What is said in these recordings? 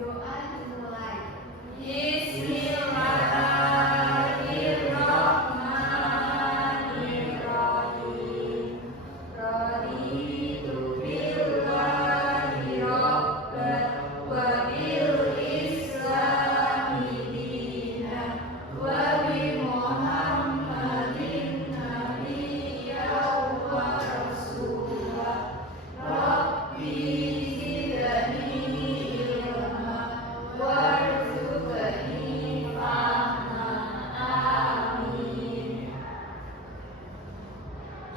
Doa dimulai. Bismillahirrahmanirrahim. Raditu billahi rabban wa bil islami dinan wa bi Muhammadin nabiyyan wa rasulah. Rabbi zidni ilma warzuqni fahma. Amin.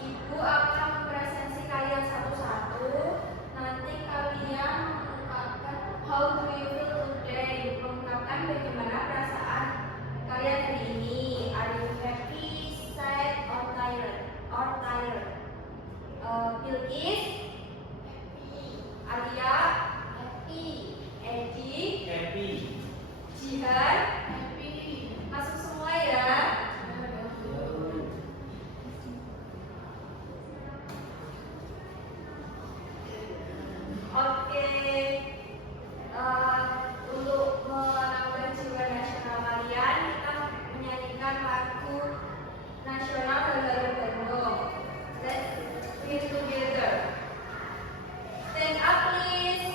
Ibu akan mempresentasi kalian satu-satu. Nanti kalian mengungkapkan how do you feel today, mengungkapkan bagaimana perasaan kalian hari ini. Are you happy, sad, or tired? Bilqis, Alia, happy. Edi, Happy. Jihan, happy. Masuk semua ya. Oke, untuk menambah jiwa nasional kalian, kita menyanyikan lagu nasional Balaro Bandung. Let's sing together. Stand up, please.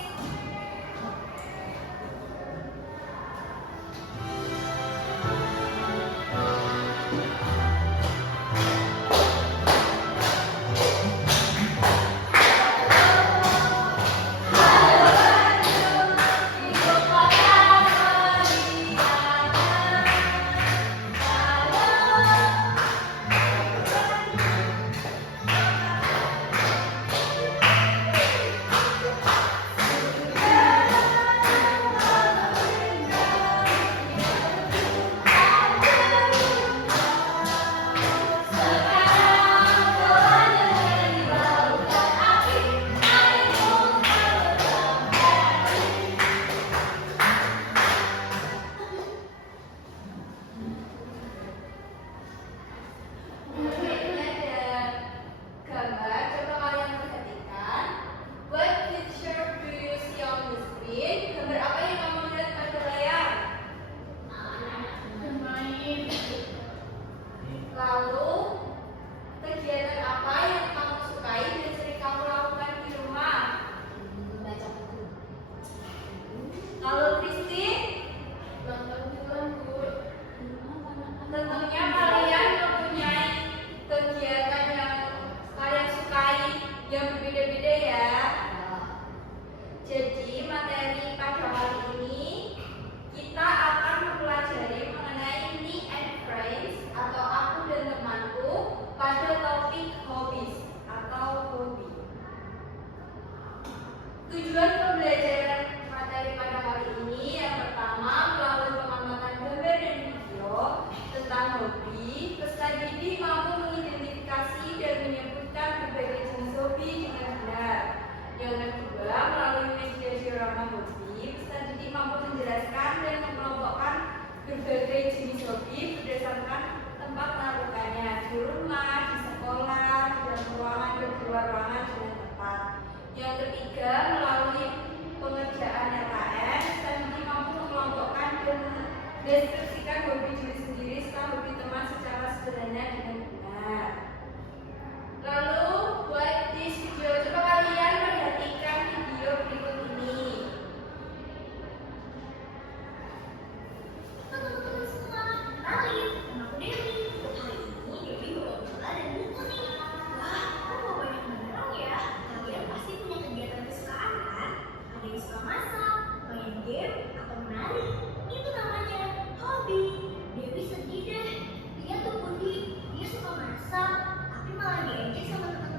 Tentunya kalian mempunyai kegiatan yang kalian sukai yang berbeda-beda ya. Jadi materi pada hari ini kita akan mempelajari mengenai me and friends atau aku dan temanku pada topik hobbies atau hobi. Tujuan pembelajaran materi pada hari ini yang pertama melalui pengamatan gambar dan video tentang hobi, peserta didik mampu mengidentifikasi dan menyebutkan berbagai jenis hobi dengan benar. Yang kedua, melalui media diorama hobi, peserta didik mampu menjelaskan dan mengelompokkan berbagai jenis hobi berdasarkan tempat melakukannya, di rumah, di sekolah, di dalam ruangan, dan di luar ruangan dan tempat. Yang ketiga, melalui pengerjaan LKS, peserta didik mampu mengelompokkan dan mendeskripsikan hobi diri sendiri serta hobi teman secara sederhana dengan benar. Lalu buat di video, coba kalian perhatikan video berikut ini. Teman-teman semua, kenalin, nama aku Dewi. Hari ini Dewi bawa bola dan buku nih. Wah, kok bawa banyak barang ya? Kalian pasti punya kegiatan kesukaan kan? Ada yang suka masak, main game, atau menari. Itu namanya hobi. Dewi sedih deh. Lihat tuh Budi, dia suka masak, tapi malah diejek sama teman-teman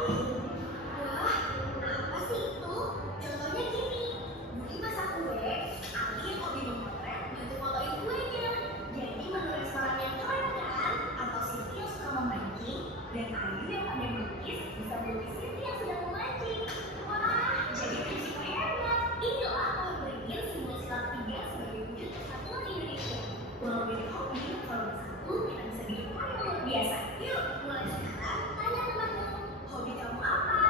Wah, apa sih itu? Contohnya gini, Budi masak kue, Ali hobi memotret, bantu fotoin kuenya. Jadi menurut orang yang keren kan? Atau Siti yang suka memancing, dan Ayu yang pandai melukis bisa melukis Siti yang sedang memancing. Wah, jadi prinsipnya hebat. Inilah pemberian simbol silat 3 sebagai wujud kesatuan Indonesia. Walau beda hobi, kalau bersatu kita bisa bikin karya luar biasa. Yuk, mulai sekarang tanya temanmu, hobi kamu apa?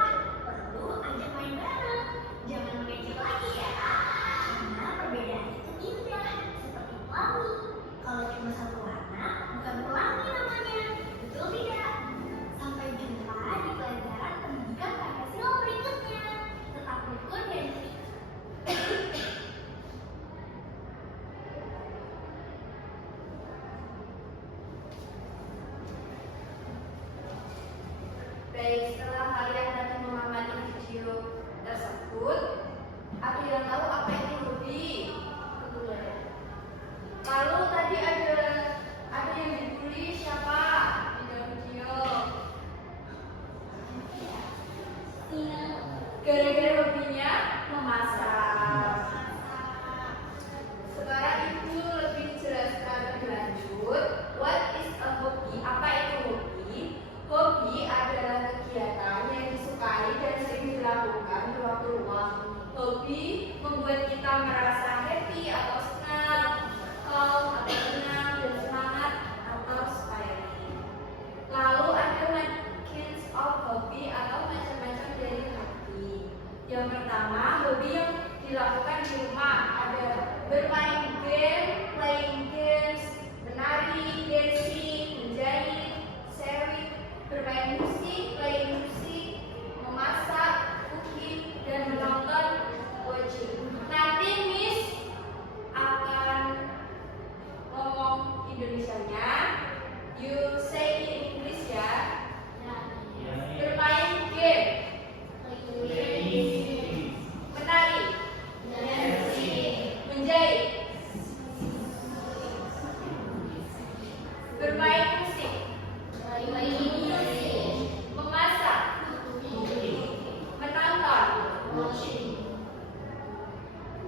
Lalu ajak main bareng. Jangan mengejek lagi ya. Karena perbedaan itu indah, seperti pelangi. Kalau cuma satu warna, bukan pelangi namanya. Betul tidak? Sampai jumpa di pelajaran pendidikan Pancasila berikutnya. Tetap rukun dan Baik, setelah kalian tadi mengamati video tersebut, ada yang tahu apa itu hobi? Lalu tadi ada yang dibully siapa di dalam video? Gara-gara hobinya memasak. Sekarang Ibu lebih jelaskan lebih lanjut. What is a hobby? Apa itu hobi? Hobi adalah kegiatan yang disukai dan sering dilakukan di waktu luang. Hobi membuat kita merasa happy atau senang, calm atau tenang, dan semangat atau inspiring. Lalu ada kinds of hobby atau macam-macam dari hobi. Yang pertama, hobi yang dilakukan di rumah ada bermain game, playing games, menari, dancing, menjahit, sewing, bermain musik, playing musik, memasak, cooking, dan menonton, watching. Nanti Miss akan ngomong Indonesianya. You say in English ya. Bermain game, menari, menjahit, bermain musik, memasak, menonton.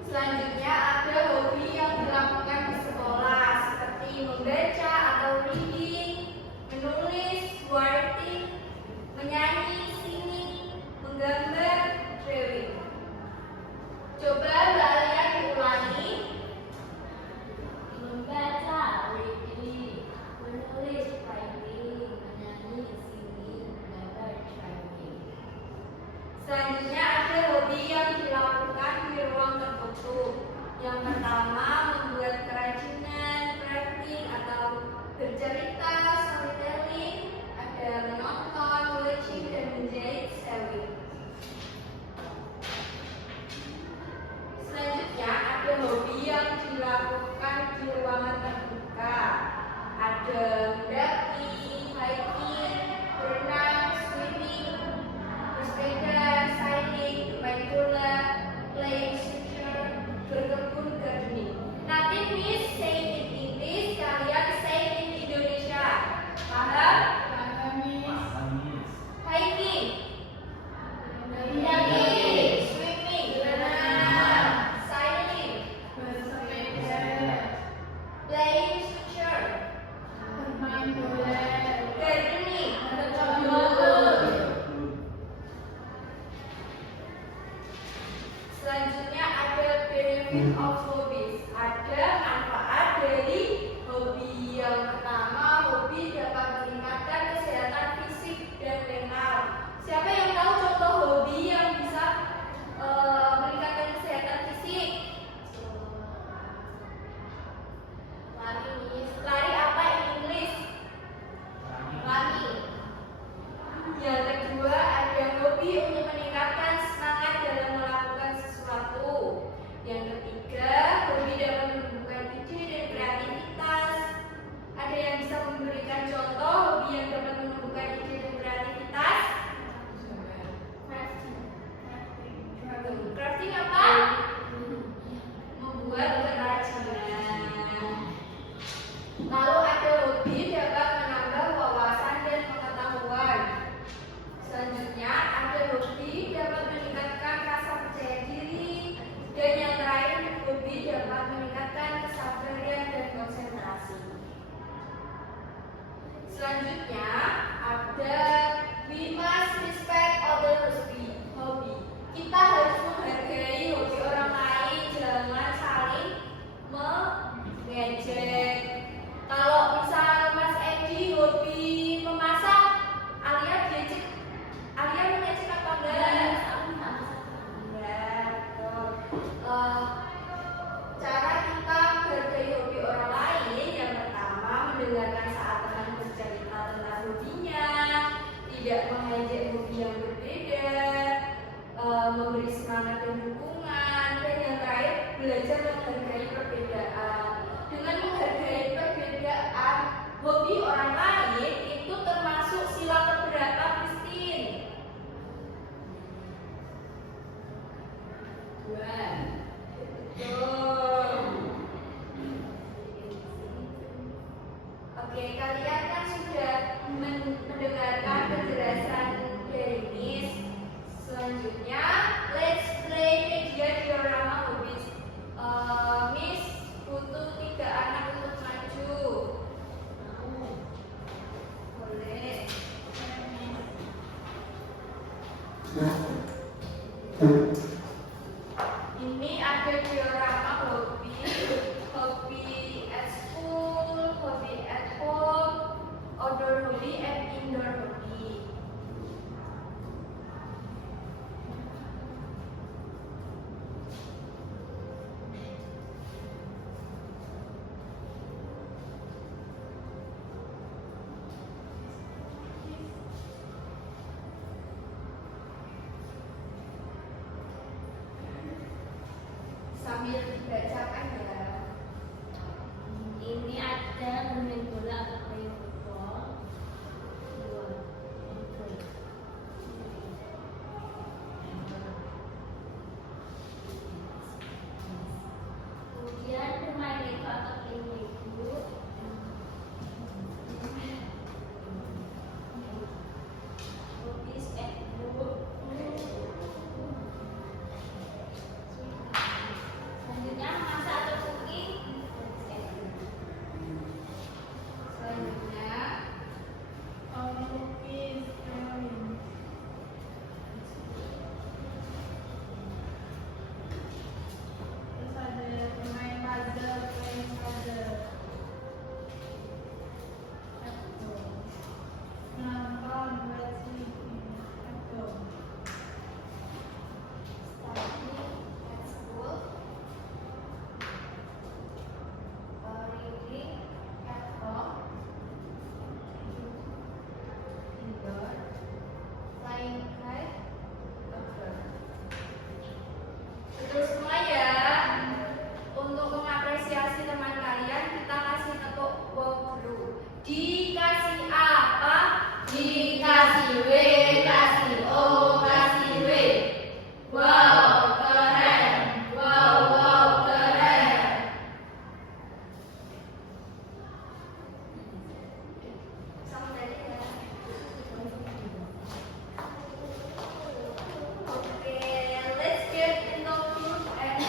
Selanjutnya ada hobi yang dilakukan di sekolah seperti membaca atau reading, menulis, writing, menyanyi, singing, menggambar, drawing. Coba kalian diulangi. Membaca, reading, menulis, writing, menyanyi, singing, menggambar, drawing. Selanjutnya ada hobi yang dilakukan di ruang tertutup. Yang pertama, membuat kerajinan, crafting atau bercerita, storytelling. Ada menonton, watching, dan menjahit, sewing. Selanjutnya ada hobi yang dilakukan di ruangan terbuka. Ada mendaki, hiking, berenang, swimming, bersepeda, sailing, bermain bola, playing soccer, berkebun, gardening. Nanti Miss say in English, kalian say in Indonesia. Paham? Hiking, mendaki, swimming, berenang, sailing, playing soccer, bermain bola, gardening, berkebun. Selanjutnya ada benefit of hobbies. Ada manfaat dari hobi. Yang pertama, hobi dapat meningkatkan kesehatan fisik dan mental. Siapa yang tahu contoh hobi yang bisa meningkatkan kesehatan fisik? Lari apa in English? Lari. Yang kedua, ada hobi untuk meningkatkan semangat dalam melakukan sesuatu. Yang ketiga, hobi dapat menumbuhkan ide dan kreativitas. Ada yang bisa memberikan contoh hobi yang dapat menumbuhkan ide dan kreativitas? Crafting apa? Membuat kerajinan. Lalu ada hobi dapat menambah wawasan dan pengetahuan. Selanjutnya Selanjutnya ada we must respect others' hobby. Kita harus menghargai hobi orang lain, jangan saling mengejek. Kalau misal Mas Edi hobi memasak, Alia mengejek apa enggak? Enggak. Cara kita menghargai hobi orang lain yang pertama mendengarkan saat teman bercerita tentang hobinya, tidak mengejek hobi yang berbeda, memberi semangat dan dukungan, dan yang terakhir belajar menghargai perbedaan. Dengan menghargai perbedaan hobi orang lain itu termasuk sila keberapa, Christine? 2. Betul. Oke, kalian kan sudah mendengarkan penjelasan dari Miss. Selanjutnya, let's play media diorama hobbies. Miss butuh 3 anak untuk maju. Boleh. Ini ada diorama hobi at school, hobi at home, outdoor hobby, and indoor hobby. Sambil dibacakan ya. Ini ada bermain bola atau main football. 2. Kemudian bermain Lego atau playing Lego. Hobbies at home. Selanjutnya masak atau cooking. Selanjutnya Hobbies drawing. Terus ada bermain puzzle, playing puzzle. Atau menonton buat sleeping. Atau study at school, reading at home, indoor, flying kite, outdoor. Betul semua ya. Untuk mengapresiasi teman kalian, kita kasih tepuk wow dulu. Dikasih apa? Dikasih W, kasih O, kasih W. Wow, keren. Wow, keren. Sama tadi ya. Oke, let's get into group and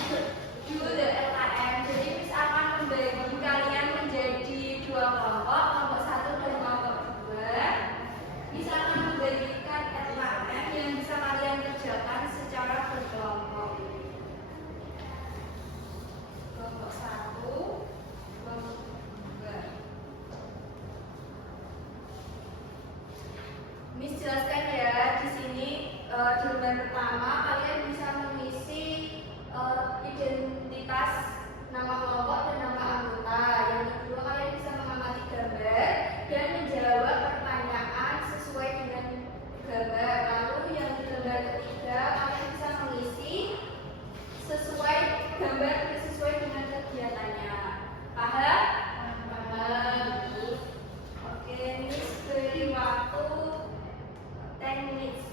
do the LKM. Jadi Miss akan membagi kalian menjadi 2 kelompok, kelompok 1 dan kelompok 2. Miss akan membagikan LKM yang bisa kalian kerjakan secara berkelompok. Kelompok 1, kelompok 2. Miss jelaskan ya di sini di lembar pertama kalian bisa mengisi identitas nama kelompok dan nama anggota. Yang kedua kalian bisa mengamati gambar dan menjawab pertanyaan sesuai dengan gambar. Lalu yang di lembar ketiga kalian bisa mengisi sesuai gambar dan sesuai dengan kegiatannya. Paham? Paham. Oke, Miss beri waktu 10 minutes.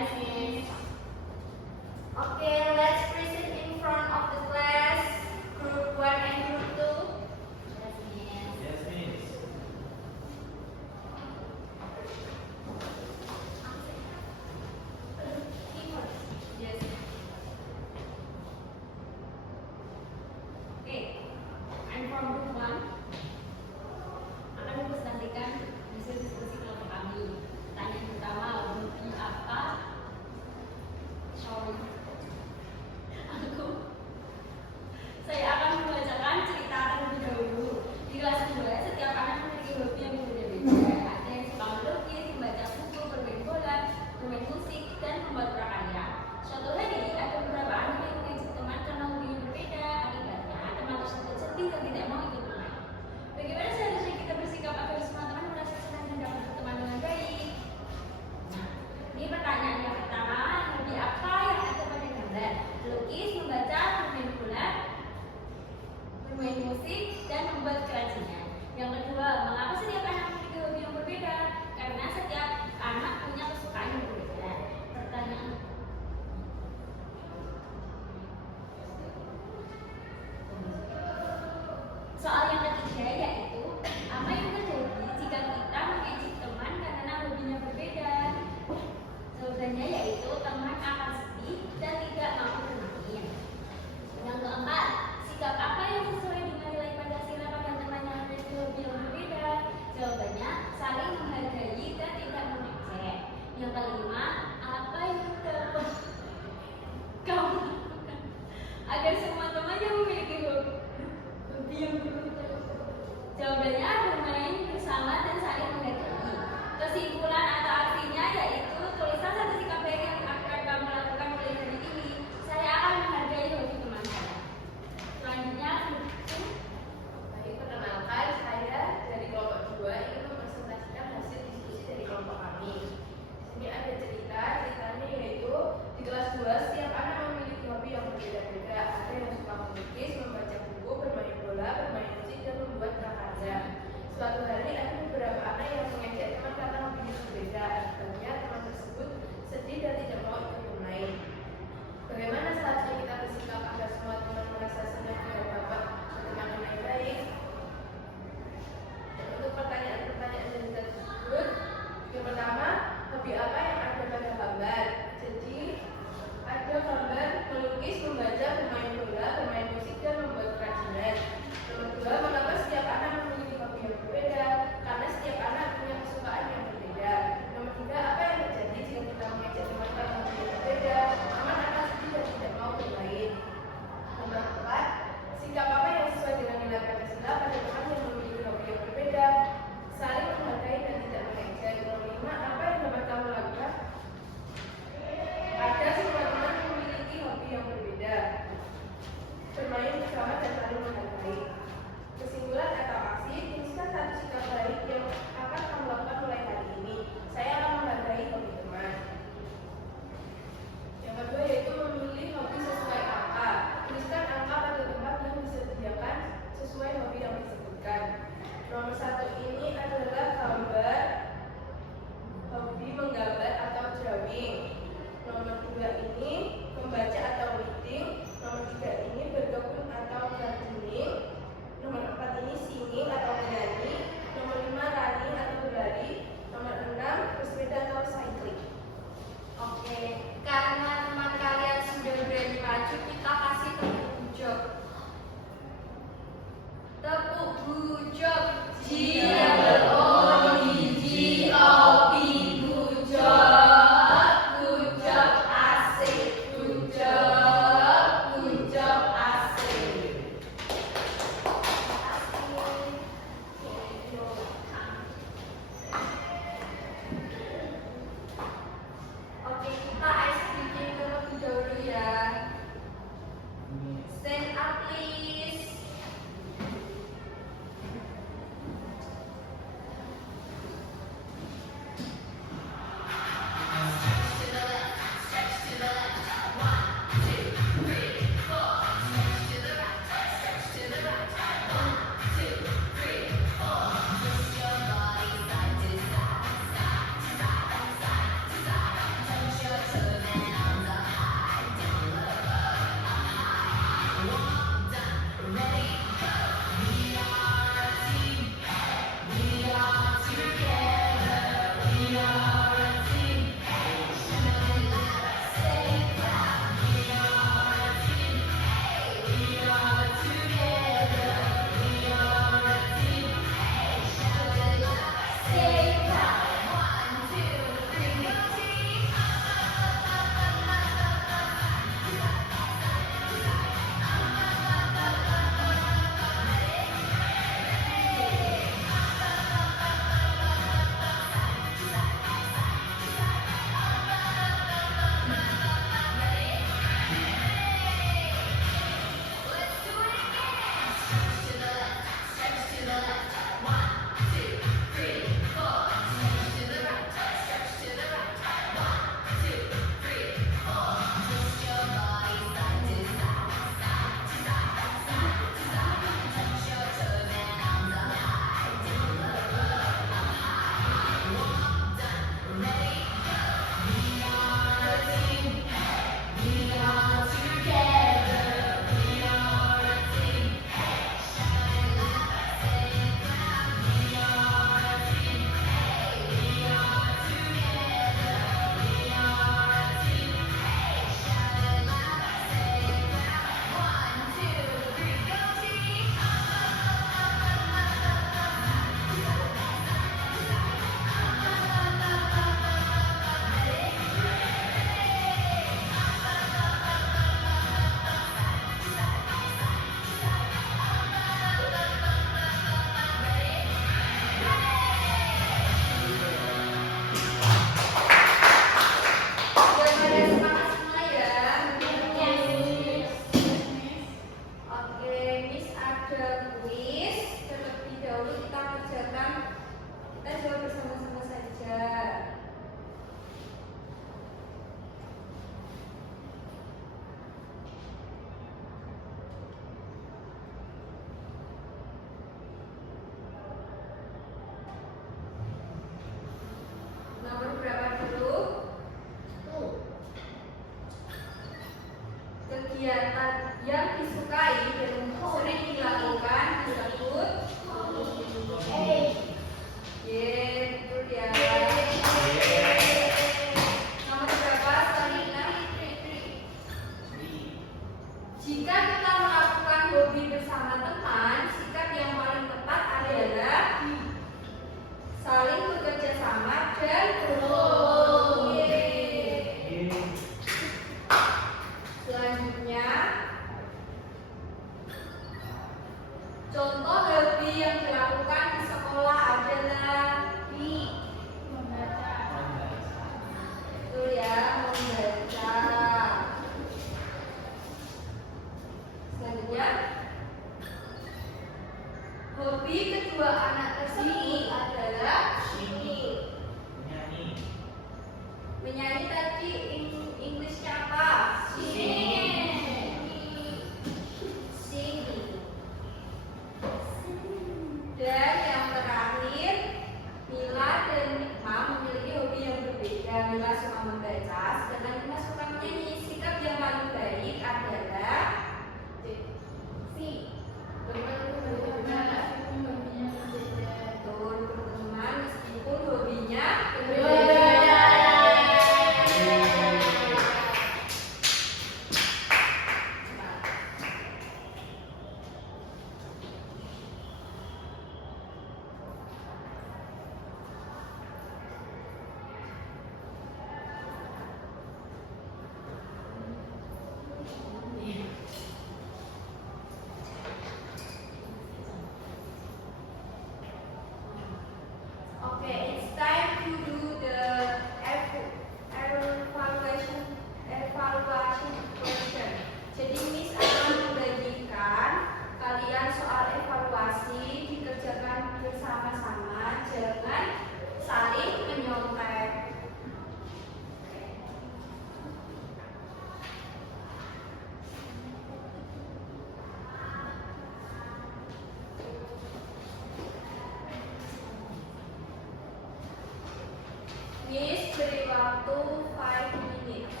beri waktu 5 minutes.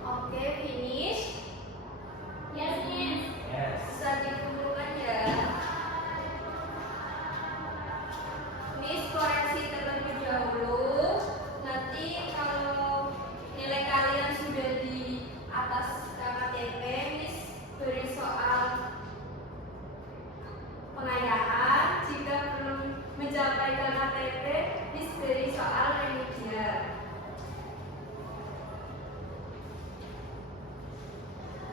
Oke, finish. Yes, Miss. Bisa dikumpulkan ya. Miss koreksi terlebih dahulu. Nanti kalau nilai kalian sudah di atas KKTP, Miss beri soal pengayaan. Jika belum mencapai KKTP, Miss beri soal remedial.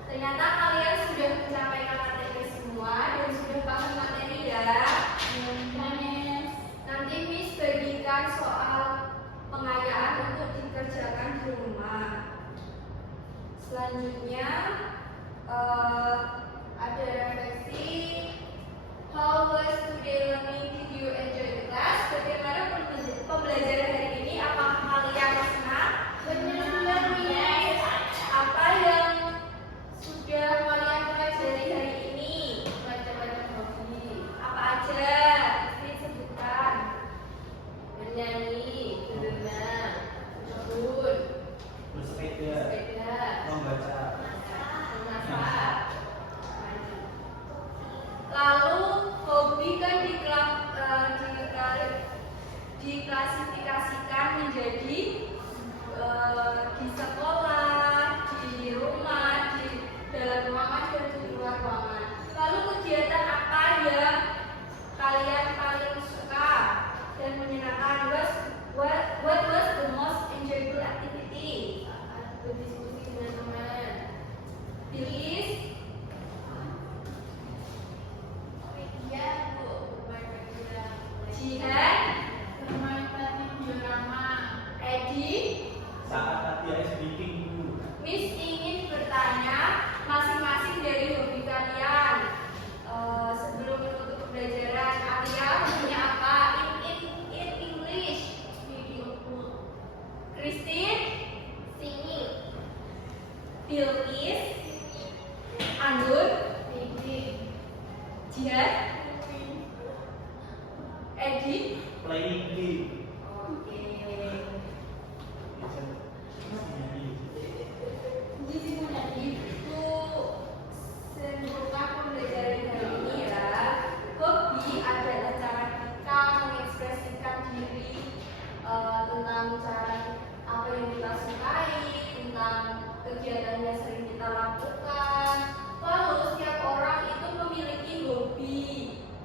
Ternyata kalian sudah mencapai KKTP semua dan sudah paham materi ya. Nanti Miss bagikan soal pengayaan untuk dikerjakan di rumah. Selanjutnya ada refleksi. How was today learning? Did you enjoy the class? Bagaimana pembelajaran hari ini? Apakah kalian senang? Benar, Miss. Apa yang sudah kalian pelajari hari ini? Baca-baca hobi. Apa aja? Disebutkan. Menyanyi, berenang, menurun, Bersepeda, sepeda, membaca, memasak. Lalu hobi kan diklasifikasikan menjadi di sekolah, di rumah, di dalam ruangan dan di luar ruangan. Lalu kegiatan apa yang kalian paling suka dan menyenangkan? What was the most enjoyable activity? Berdiskusi dengan teman. Please. Iya, Bu. Baca bilang. Jihan, Bermain patin diorama. Edi, saat latihan speaking dulu. Miss ingin bertanya masing-masing dari hobi kalian. Sebelum menutup pembelajaran, Alia hobinya apa? In English. Christine, Singing. Bilkis, Anggun, Jihan, Edi. Playing game. Oke. Itu simpulkan pembelajaran hari ini ya. Hobi adalah cara kita mengekspresikan diri tentang cara apa yang kita sukai, tentang kegiatan yang sering kita lakukan. Lalu setiap orang itu memiliki hobi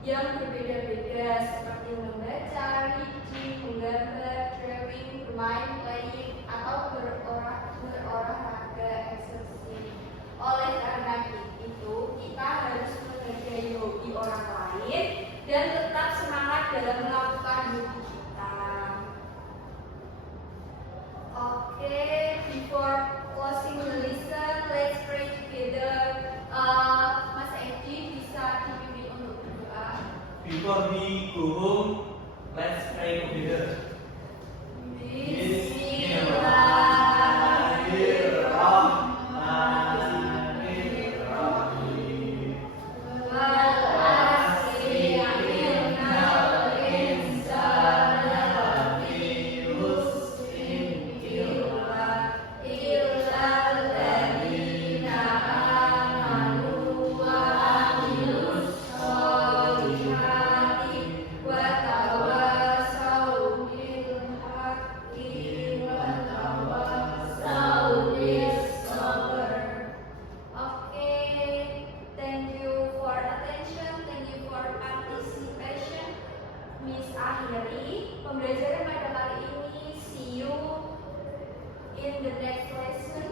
yang berbeda-beda seperti membaca, reading, menggambar, drawing, bermain, playing, atau berolahraga, exercise. Oleh karena itu, kita harus menghargai hobi orang lain dan tetap semangat dalam melakukan hobi kita. Oke, before closing the lesson, let's pray together. Mas Edi bisa dipimpin untuk berdoa. Before we go home, let's pray together. Bismillahirrahmanirrahim. mengakhiri pembelajaran pada kali ini. See you in the next lesson.